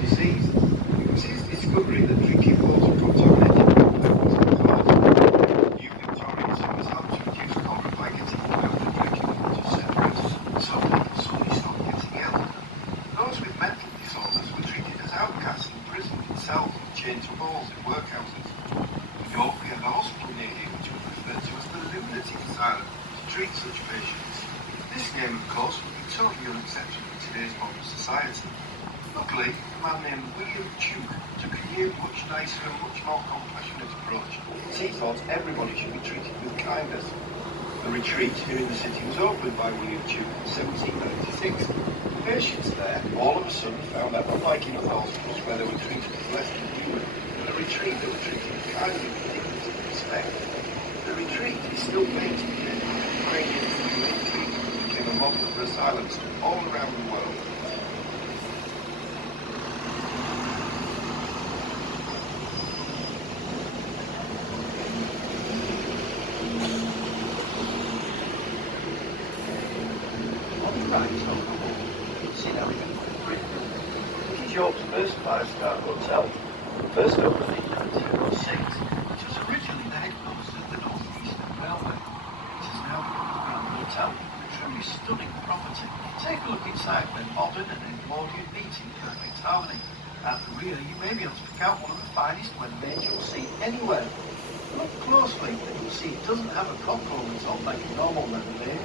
disease. It was his discovery that drinking water contaminated was the cause. New Victorians has helped to reduce cholera by getting the drinking water separate, so people slowly stopped getting ill. Those with mental disorders were treated as outcasts in prison itself, chained to walls in workhouses. In York, we have a hospital near here which was referred to as the lunatic asylum to treat such patients. This name, of course, would be totally unacceptable in today's modern society. Luckily, a man named William Tuke took a new, much nicer and much more compassionate approach, as he thought everybody should be treated with kindness. A retreat here in the city was opened by William Tuke in 1796. Patients there, all of a sudden, found that unlike in other hospitals where they were treated as less than human, at a retreat they were treated with kindness, with dignity and respect. The retreat is still made today. Became a model for asylums all around the world. On the right of the wall, you can see that Britain. It is York's first five-star hotel, first opened in 1906, which was originally the headquarters of the North Eastern Railway. It has now become a grand hotel, a truly stunning property. Take a look inside the modern and Edwardian meeting in perfect harmony. At the rear, you may be able to pick out one of the finest weather-made you'll see anywhere. Look closely and you'll see it doesn't have a control result like a normal weather-made,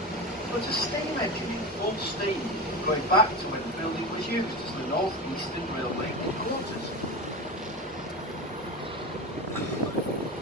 but a steam engine in full steam, going back to when the building was used as the North Eastern Railway headquarters.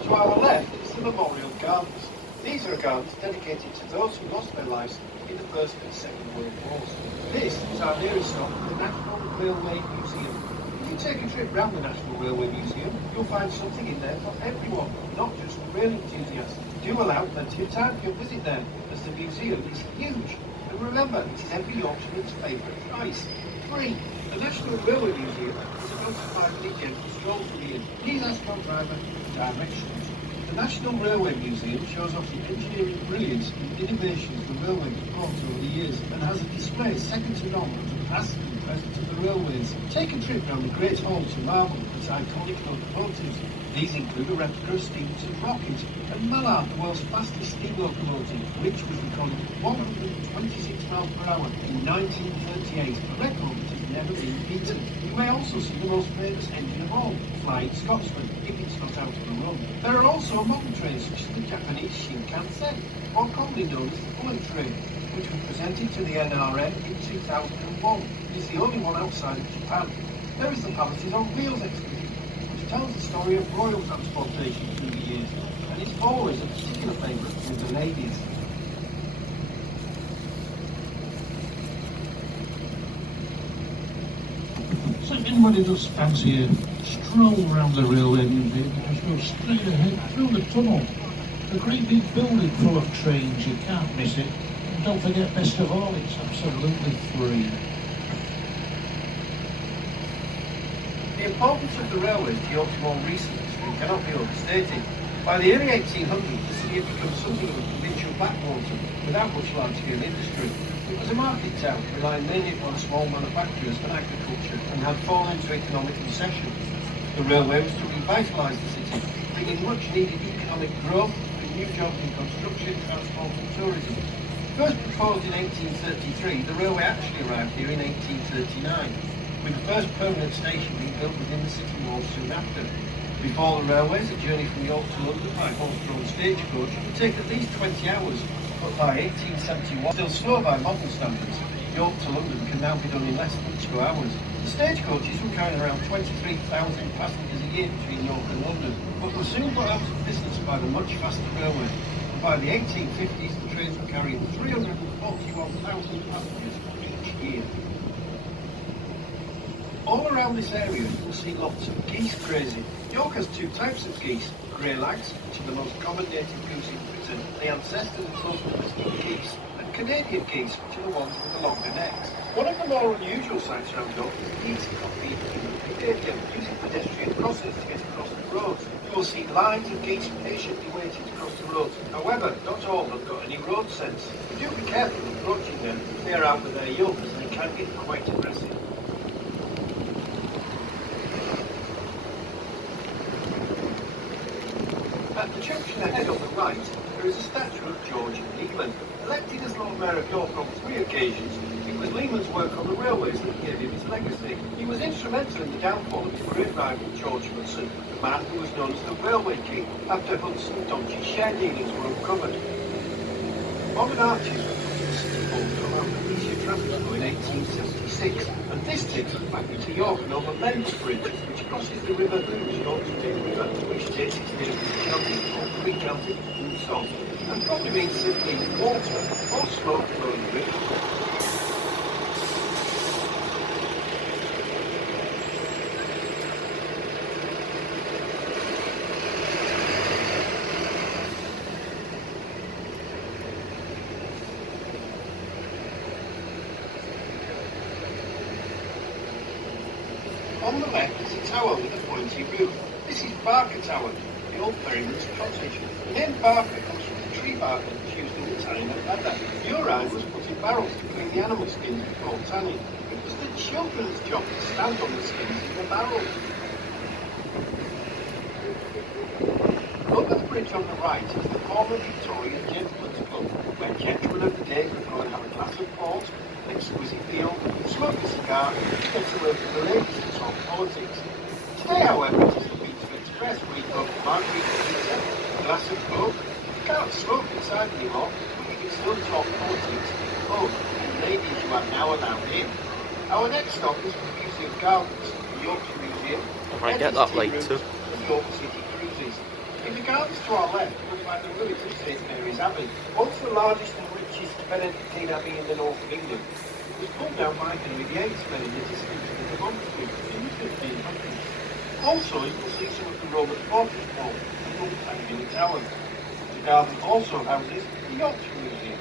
To our left is the Memorial Gardens. These are gardens dedicated to those who lost their lives in the First and Second World Wars. This is our nearest stop, the National Railway Museum. If you take a trip round the National Railway Museum, you'll find something in there for everyone, not just rail enthusiasts. Do allow plenty of time for your visit there, as the museum is huge. And remember, it is every Yorkshireman's favourite price, free. The National Railway Museum is about a 5-minute gentle stroll from here. Please ask your driver directions. The National Railway Museum shows off the engineering brilliance and innovations the railway has brought over the years and has a display second to none of the past and present of the railways. Take a trip round the Great Hall to marvel at its iconic locomotives. These include a replica of Stephenson's rocket and Mallard, the world's fastest steam locomotive, which was recorded at 126 miles per hour in 1938, a record that has never been beaten. You may also see the most famous engine of all, Flying Scotsman, if it's not out of the run. There are also modern trains such as the Japanese Shinkansen, or commonly known as the bullet train, which was presented to the NRA in 2001. It is the only one outside of Japan. There is the Palaces on Wheels exhibition, which tells the story of royal transportation through the years, and it's always a particular favourite with the ladies. So if anybody does fancy a stroll around the railway museum, just go straight ahead through the tunnel. A great big building full of trains, you can't miss it. And don't forget, best of all, it's absolutely free. The importance of the railways to York's more recent history cannot be overstated. By the early 1800s, the city had become something of a provincial backwater without much large-scale industry. It was a market town, relying mainly upon small manufacturers and agriculture, and had fallen into economic recession. The railway was to revitalise the city, bringing much-needed economic growth with new jobs in construction, transport and tourism. First proposed in 1833, the railway actually arrived here in 1839, with the first permanent station being built within the city walls soon after. Before the railways, a journey from York to London by horse-drawn stagecoach would take at least 20 hours, but by 1871, still slow by modern standards, York to London can now be done in less than 2 hours. The stagecoaches were carrying around 23,000 passengers a year between York and London, but were soon put out of business by the much faster railway. And by the 1850s, the trains were carrying 341,000 passengers each year. All around this area you will see lots of geese grazing. York has two types of geese, grey lags, which are the most common native goose in Britain, the ancestors of most domestic geese, and Canadian geese, which are the ones with the longer necks. One of the more unusual sights around York is geese copying human behaviour, using pedestrian crossings to get across the roads. You will see lines of geese patiently waiting to cross the roads. However, not all have got any road sense. Do be careful approaching them if they are out with their young, as they can get quite aggressive. the junction ahead on the right, there is a statue of George Lehman. Elected as Lord Mayor of York on 3 occasions, it was Lehman's work on the railways that gave him his legacy. He was instrumental in the downfall of his great rival George Hudson, the man who was known as the Railway King after Hudson dodgy share dealings were uncovered. Modern arches were put in the city hall to allow for easier traffic flow in 1876, and this takes us back into York and over Lens Bridge, which crosses the River Ouse, York's big river, which takes its name from the Celtic or pre-Celtic Ouse, and probably means simply water or smoke flowing river. On the left is a tower with a pointy roof. This is Barker Tower, the old ferryman's cottage. The name Barker comes from the tree bark that was used in the tanning of leather. Urine was put in barrels to clean the animal skins before tanning. It was the children's job to stand on the skins in the barrel. Over the bridge on the right is the former Victorian Gentlemen's Club, where gentlemen of the day could go and have a glass of port, an exquisite meal, smoke a cigar, and get away from the ladies and talk politics. Today, however, it is the Pizza Express where you go for margarita pizza, a glass of coke. You can't smoke inside anymore, but you can still talk politics. Oh, and ladies, you are now allowed in. Our next stop is the Museum Gardens, the Yorkshire Museum. I might get that later. And York City Cruises. In the gardens to our left, you'll find the ruins of St Mary's Abbey, once the largest and richest Benedictine abbey in the north of England. It was pulled down by Henry VIII men in the dispute with the monastery in the 1500s. Also, you will see some of the Roman fortress walls and multi-angular towers. The garden also houses the Yorkshire Museum.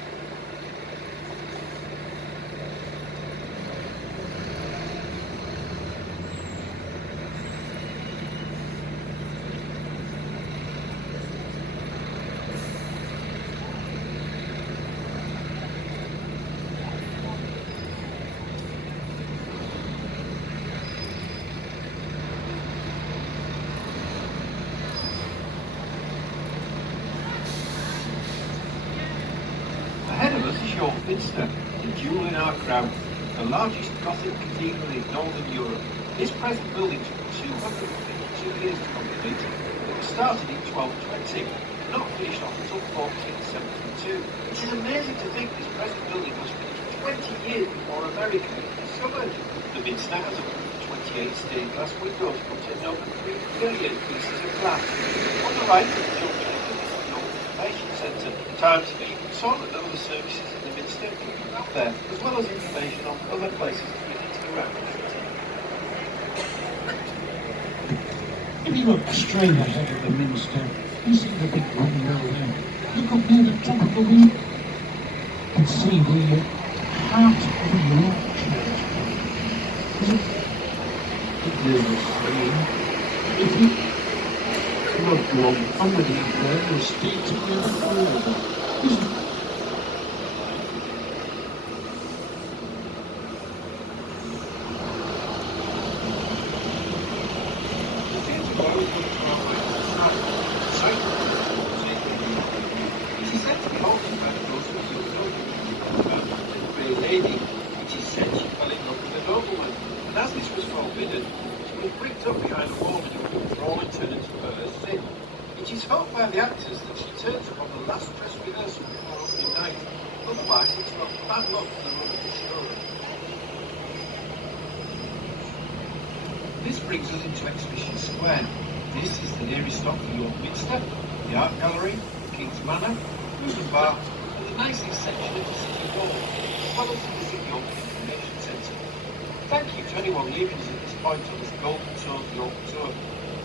Ahead of us is York Minster, the jewel in our crown, the largest Gothic cathedral in Northern Europe. This present building took 252 years to complete. It was started in 1220, and not finished off until 1472. It is amazing to think this present building was finished 20 years before America discovered. The Minster has 128 stained glass windows containing over 3 billion pieces of glass. On the right is the junction of the Information Centre, time to be on and other services in the Minster out there, as well as information on other places to visit around the city. If you look straight ahead of the Minster, you see the big window there. Look up near the top of the window and see the heart of Yorkshire. It really saying, if you look along underneath there, you'll stay together forever. Isn't it? It is hoped by the actors that she turns up on the last dress rehearsal before opening night. Otherwise, it's not bad luck for the run of the show. This brings us into Exhibition Square. This is the nearest stop for York Minster, the Art Gallery, King's Manor, Food and Bar, and the nicest section of the City Hall, as well as the Visit York Information Centre. Thank you to anyone leaving us at this point on this Golden Tour York Tour.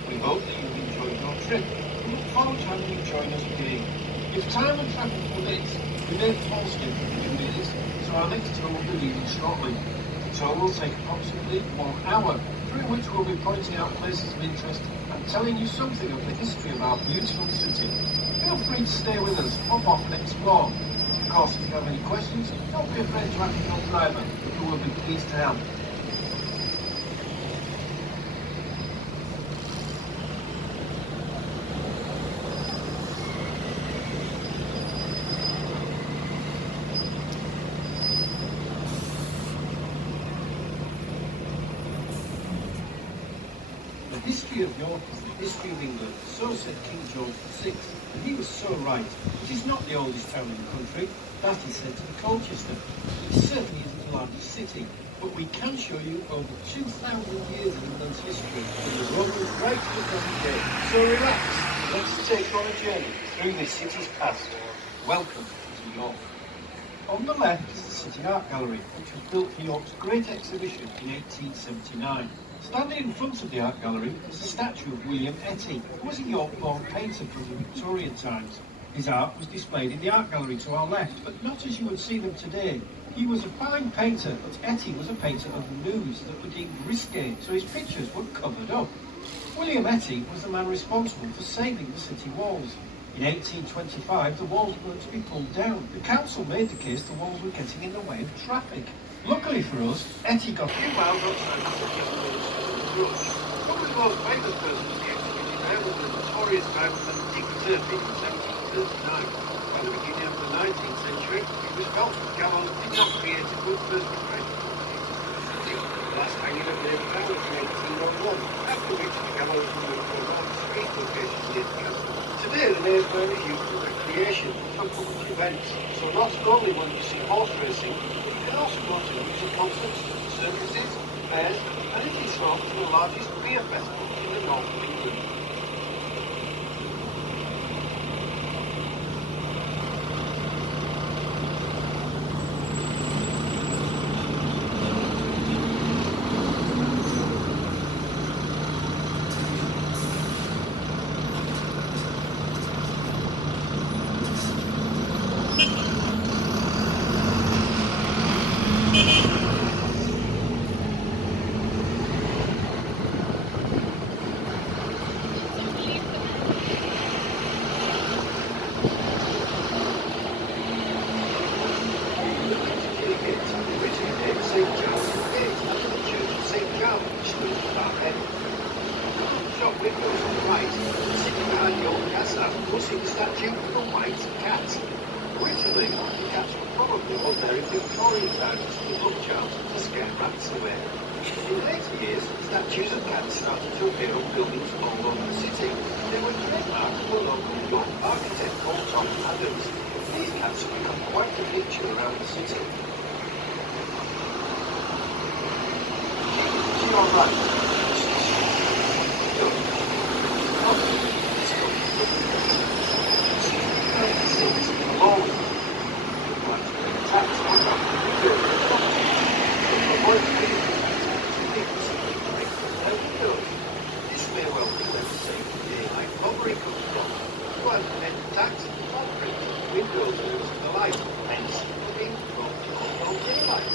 We hope that you've enjoyed your trip and look forward to having you join us again. If time and traffic permits, we may pause here for a few minutes, so our next tour will be leaving shortly. The tour will take approximately 1 hour, during which we'll be pointing out places of interest and telling you something of the history of our beautiful city. Feel free to stay with us, hop off and explore. Of course, if you have any questions, don't be afraid to ask your driver, who will be pleased to help. The history of York is the history of England, so said King George VI, and he was so right. It is not the oldest town in the country, that is said to be Colchester. It certainly isn't the largest city, but we can show you over 2,000 years of England's history from the Romans right to the present day. So relax, let's take you on a journey through this city's past. Welcome to York. On the left is the City Art Gallery, which was built for York's Great Exhibition in 1879. Standing in front of the art gallery is a statue of William Etti, who was a York-born painter from the Victorian times. His art was displayed in the art gallery to our left, but not as you would see them today. He was a fine painter, but Etti was a painter of nudes that were deemed risque, so his pictures were covered up. William Etti was the man responsible for saving the city walls. In 1825, the walls were to be pulled down. The council made the case the walls were getting in the way of traffic. Luckily for us, Etti got a few miles outside the city of Brooch. Probably the most famous person to be executed there was the notorious diamondman Dick Turpin in 1739. By the beginning of the 19th century, it was felt that gallows did not create a good first impression of the city. The last hanging of David Brown was in 1801, after which the gallows were moved to a more discreet location near the castle. Today, the Maresburn is used for recreation and for public events, so not only will you see horse racing, but you can also go to music concerts, circuses, fairs, and it is home to the largest beer festival in the north of England. Originally, the cats were probably on there in Victorian times to look charms to scare rats away. In later years, statues of cats started to appear on buildings all over the city. They were trademarked to a local York architect called Tom Adams. These cats have become quite a feature around the city. To your right, this may well be the same daylight robbery comes from. You have tax, footprint, windows, and the light, hence being from daylight.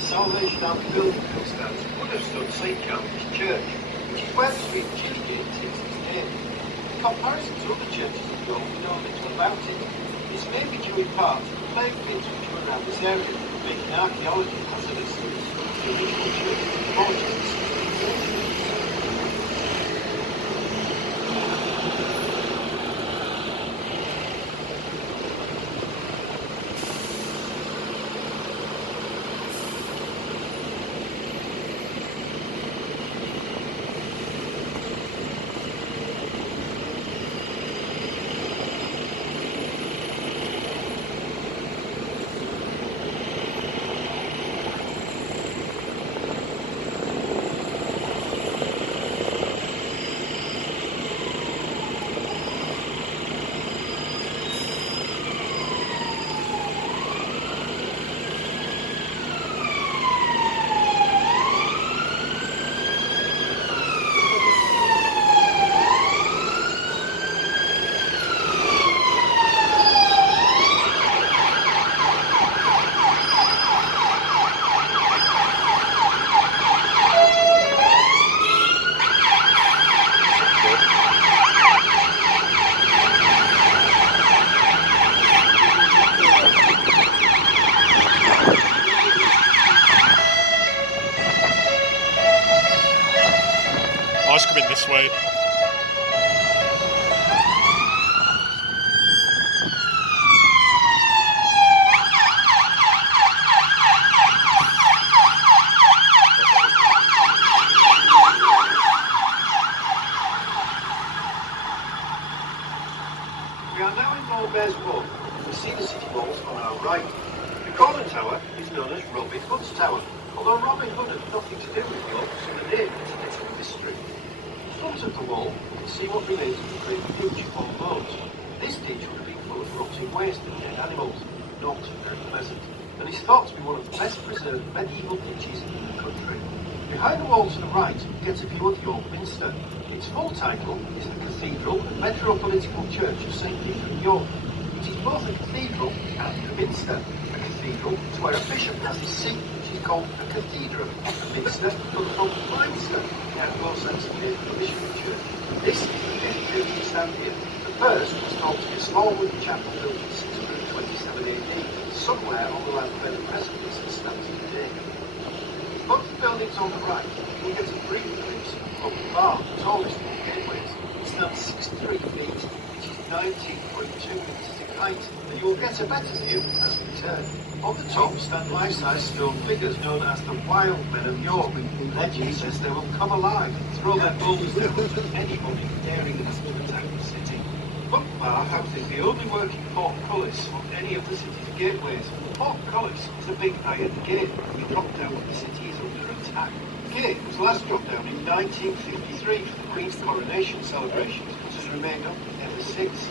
Salvation Army building still stands would have stood St. Campbell's Church, which is where the street changed it since its name. In comparison to other churches of York, we know little about it. This may be due in part to the plague pits which were around this area, making archaeology hazardous. The original church was demolished in the 16th century. We are now in Malbez Road. We see the city walls on our right. The corner tower is known as Robin Hood's Tower, although Robin Hood had nothing to do with the oak, so the name is a bit of a mystery. In front of the wall, we can see what remains of the great ditch or moat. This ditch would have been full of rotting waste and dead animals, not very pleasant, and is thought to be one of the best preserved medieval ditches in the country. Behind the wall to the right, we get a view of York Minster. Its full title is the Cathedral and Metropolitical Church of St. Peter in York. It is both a cathedral and a minster. A cathedral is where a bishop has his seat, which is called a cathedra. A minster comes from Leinster, the Anglo-Saxon name for the bishop of church. This is the fifth church to stand here. The first was thought to be a small wooden chapel built in 627 AD, somewhere on the land where the present minster stands today. Above the buildings on the right, you will get a brief glimpse of Plum Bar, the tallest of the gateways. It stands 63 feet, which is 19.2 metres in height, and you will get a better view as we turn. On the top stand life-size stone figures known as the Wild Men of York. Legend says they will come alive and throw their boulders down at anybody daring enough to attack the city. Plum Bar houses the only working portcullis on any of the city's gateways. The portcullis is a big iron gate. When you drop down, the city is under attack. The gate was last dropped down in 1953 for the Queen's coronation celebrations, which has remained up ever since.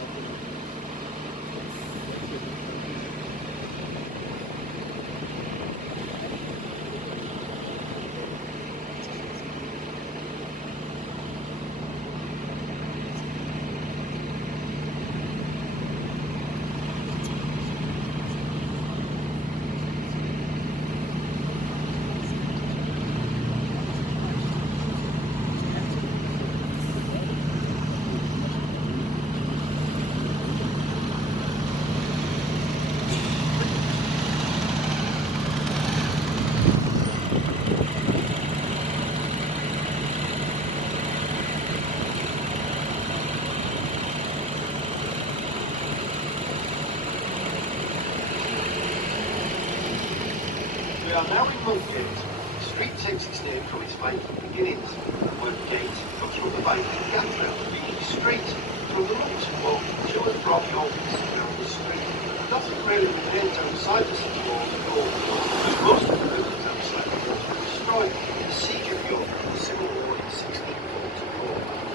We are now in Monkgate. The street takes its name from its Viking beginnings. The word gate comes from the Viking gathra, meaning street, so the monks walk to and from York down the street. Nothing really remains outside the city walls at all, because most of the buildings outside the walls were destroyed in the siege of York in the Civil War in 1644.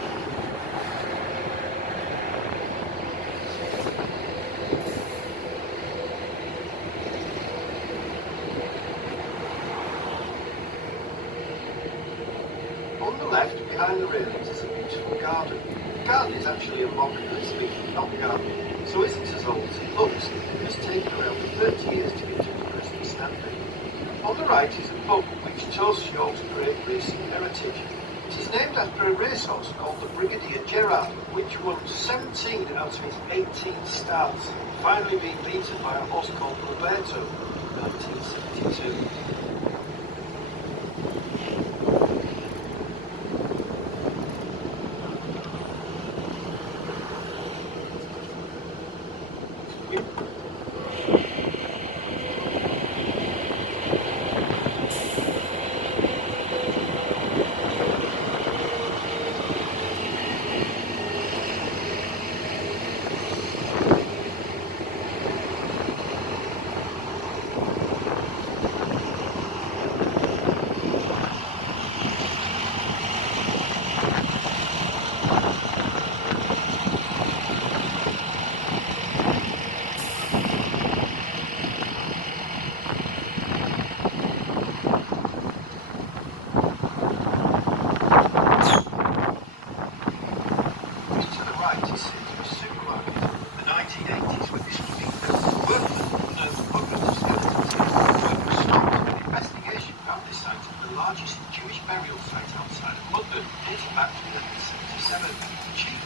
On the left, behind the railings, is a beautiful garden. The garden is actually a modern Elizabethan knot garden, so isn't as old as it looks. It has taken around 30 years to get to the present standard. On the right is a pub which toasts York's great racing heritage. It is named after a racehorse called the Brigadier Gerard, which won 17 out of its 18 starts, finally being beaten by a horse called Roberto in 1972.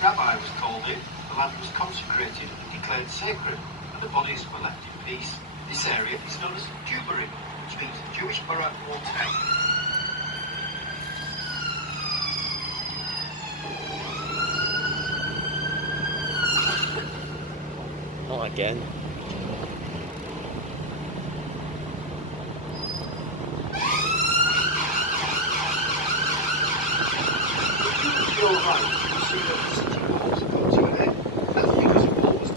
Rabbi was called in, the land was consecrated and declared sacred, and the bodies were left in peace. This area is known as Jubilee, which means the Jewish borough or town. Not again. You're right, you see that the city walls have come to an end. That's because a wall was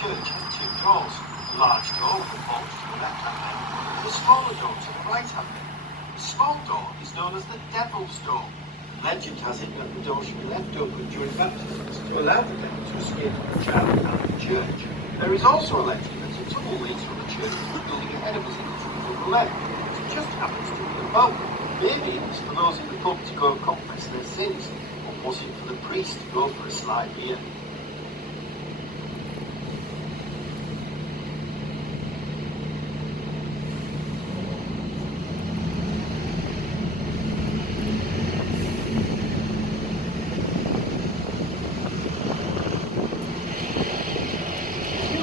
church has two doors. A large door with a porch to the left-hand end, and a smaller door to the right-hand end. The small door is known as the Devil's Door. Legend has it that the door should be left open during baptisms to allow the devil to escape from the child out of the church. There is also a legend that a tunnel leads from the church to the building ahead of us into the left. It just happens to be the boat. Maybe it was for those in the pub to go and confess their sins, or was it for the priest to go for a sly beer?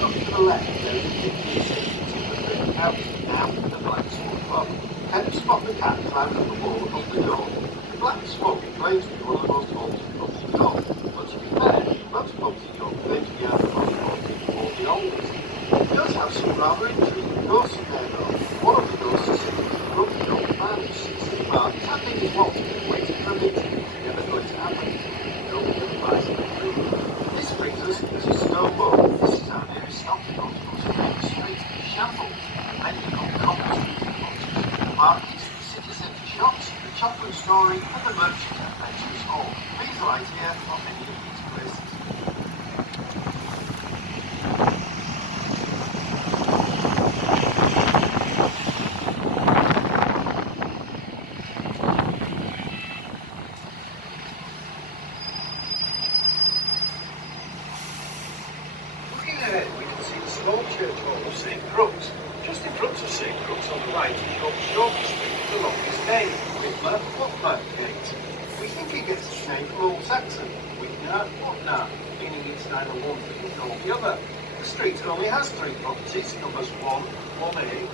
To the left, there is a picture section to the brick house, now with a black smoke above. Can you spot the cat climbing up the wall above the door? The black smoke claims to be one of the most haunted pubs in York, but to be fair, most pubs in York claim to be either the most haunted or the oldest. It does have some rather intriguing ghosts in there though. One of the ghosts is sitting with a grumpy old man who's 60 miles tapping his watch and waiting for a meeting that's never going to happen. Nobody ever buys it for free. This brings us to Snowboat. This is our nearest stop in Nottingham's famous street, Shambles. Many call Common Street in Nottingham. Markets, the city centre shops, the chocolate story, and the merchant adventures hall. These lights here are many of these places. Looking ahead, we can see the small church hall of St Crux. Just in front of St Crux on the right is York Street, the longest name, Whitmer Whatmer Gate. We think it gets its name from Old Saxon, Whitner Whatner, meaning it's neither one thing nor the other. The street only has three properties, numbers 1, 1A,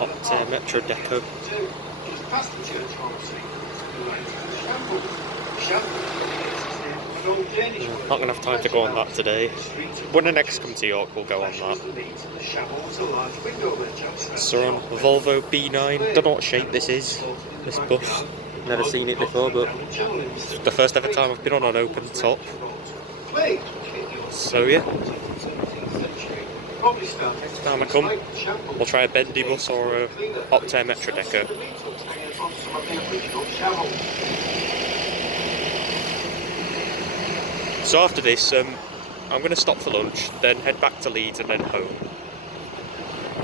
1 Hot Metro Deco. 2. Just past the church hall of St Crux to the right is Shambles. Shambles gets its name from an old Danish word. Not gonna have time to go on that today. When I next come to York, we'll go on that. So we're on Volvo B9. Don't know what shape this is, this bus. Never seen it before, but it's the first ever time I've been on an open top. So yeah, time I come, we'll try a bendy bus or a hot air Metro Deco. So after this, I'm going to stop for lunch, then head back to Leeds and then home.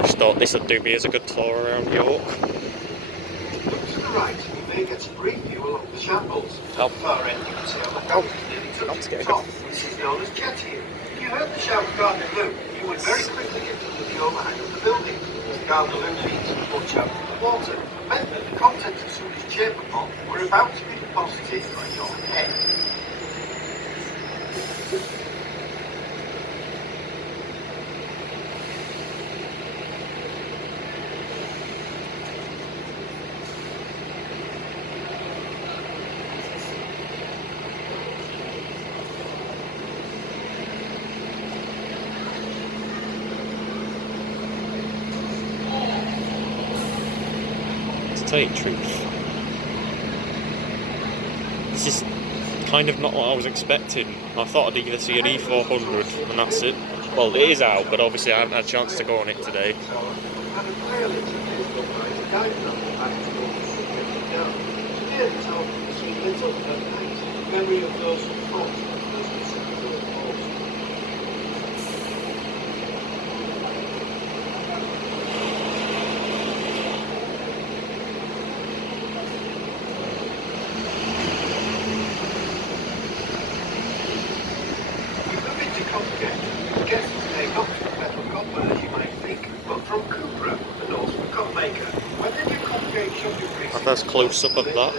Just thought this would do me as a good tour around York. Look to the right, you may get a brief view along the Shambles. Oh. At the far end, you can see on the house nearly touching the top. This is known as Etti. If you heard the shout Gargaloo, you would very quickly get under the overhang of the building. As Gargaloo means, watch out for the water, meant that the contents of somebody's chamber pot were about to be deposited on your head. To tell you the truth, this is kind of not what I was expecting. I thought I'd either see an E400 and that's it. Well, it is out, but obviously I haven't had a chance to go on it today. That's close up of that.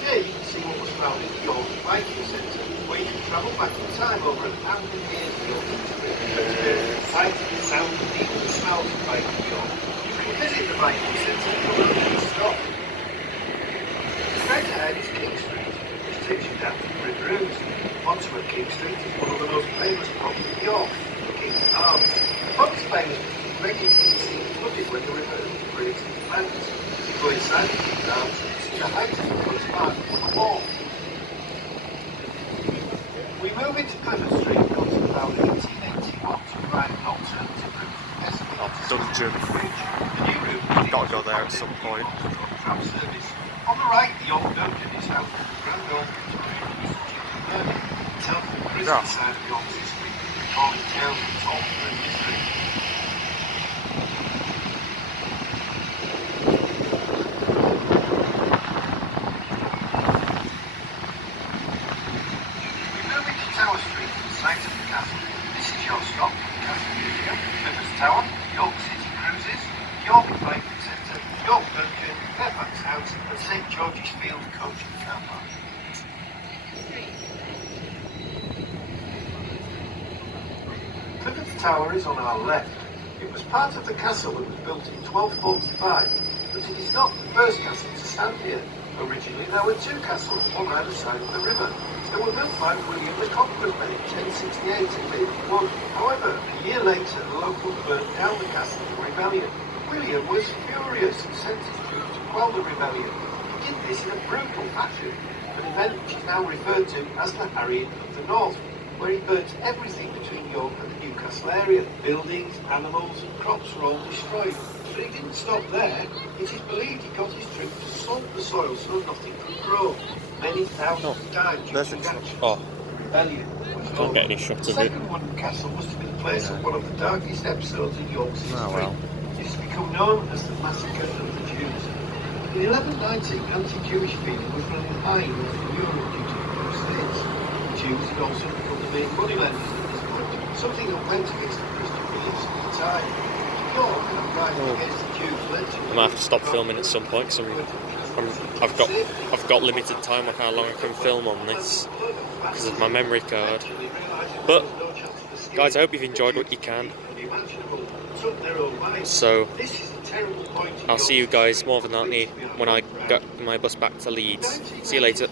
Here you can see what was found in the York Viking Centre, where you can travel back in time over 1,000 years of York history to experience the sight, the sound, and even the smells of Viking York. You can visit the Viking Centre from a stop. Straight ahead is King Street, which takes you down to the River Ouse. Bottom of King Street is one of the most famous pubs in York, the King's Arms. The pub is famous because the regularly seen flooded when the river breaks its banks. If you go inside the grounds, you see the height of the close mark on the wall. We move into Plymouth Street, got to about 1881 to provide an alternative route from Etti to Dungeon. Bridge. The new route I've got to go there at some point. tram service. On the right, the old dungeon is housed in the grand old Victorian Institute of Learning. It tells the prison side of the old history, recalling tales of torture and misery. We move into Tower Street, the site of the castle. This is your stop, the Castle Museum, Plymouth Tower, York City Cruises, York Viking Centre, York Dungeon, Fairfax House, and St George's Field Coach and Car Park. Plymouth Tower is on our left. It was part of the castle that was built in 1245, but it is not the first castle to stand here. Originally, there were two castles, one either side of the river. They were built by William the Conqueror's men in 1068 in Maiden Wood. However, a year later, the locals burnt down the castle in rebellion. William was furious and sent his troops to quell the rebellion. He did this in a brutal fashion, an event which is now referred to as the Harrying of the North, where he burnt everything between York and the Newcastle area. Buildings, animals and crops were all destroyed. But he didn't stop there. It is believed he got his troops to salt the soil so nothing could grow. Many thousands died due to the action of the rebellion. Can't get any shots The of it. second wooden castle was to be the place of one of the darkest episodes in York's history. Oh well. It has become known as the Massacre of the Jews. In 1190, anti-Jewish feeling was running high in Northern Europe due to the Crusades. The Jews had also become the main moneylenders at this point, something that went against the Christian beliefs at the time. York and uprising against the Jews led to... I might have to stop filming at some point because I've got limited time on how long I can film on this because of my memory card. But guys, I hope you've enjoyed what you can. So I'll see you guys more than likely when I get my bus back to Leeds. See you later.